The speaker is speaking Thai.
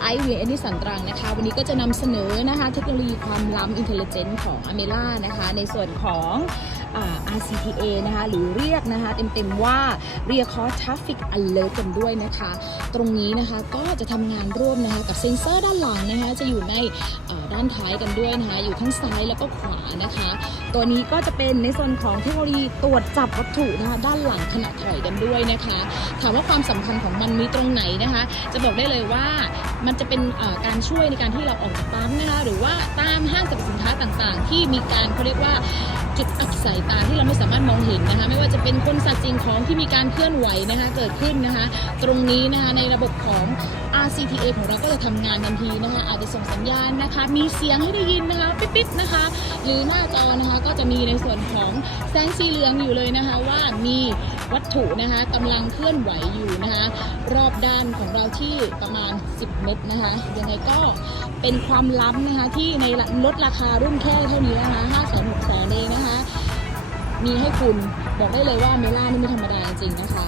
ไอซ์วีเอนิสันตรังนะคะ วันนี้ก็จะนำเสนอนะคะ เทคโนโลยีความล้ำอินเทลเจนต์ของอเมล่านะคะ ในส่วนของอ RCTA นะคะ หรือเรียกนะคะ เต็ม ๆ ว่า Rear Cross Traffic Alert กันด้วยนะคะ ตรงนี้นะคะก็จะทำงานร่วมนะคะกับเซ็นเซอร์ด้านหลังนะคะ จะอยู่ในด้านท้ายกันด้วยนะคะ อยู่ทั้งซ้ายแล้วก็ขวานะคะ ตัวนี้ก็จะเป็นในส่วนของเทคโนโลยีตรวจจับวัตถุนะคะ ด้านหลังขณะถอยกันด้วยนะคะ ถามว่าความสำคัญของมันมีตรงไหนนะคะ จะบอกได้เลยว่า มันจะเป็นการช่วยในการที่เราออกจากปั๊มนะคะหรือว่าตามห้างสรรพสินค้าต่างๆ ที่มีการเขาเรียกว่าจุดอับสายตาที่เราไม่สามารถมองเห็นนะคะ ไม่ว่าจะเป็นคนสัตว์สิ่งของที่มีการเคลื่อนไหวนะคะ เกิดขึ้นนะคะ ตรงนี้นะคะในระบบของ RCTA ของเราก็จะทำงานทันทีนะคะอาจจะส่งสัญญาณนะคะ มีเสียงให้ได้ยินนะคะ ปิ๊บนะคะ หรือหน้าจอนะคะก็จะมีในส่วนของแสงสีเหลืองอยู่เลยนะคะ ว่ามีวัตถุนะคะกำลังเคลื่อนไหวอยู่นะคะ รอบด้านของเราที่ประมาณ 10 เมตรนะคะยังไงก็เป็นความล้ำนะคะที่ในลดราคารุ่นแค่เท่านี้นะคะ5 6 0 0 0เองนะคะ มีให้คุณบอกได้เลยว่าเมล่านี่ไม่ธรรมดาจริงนะคะ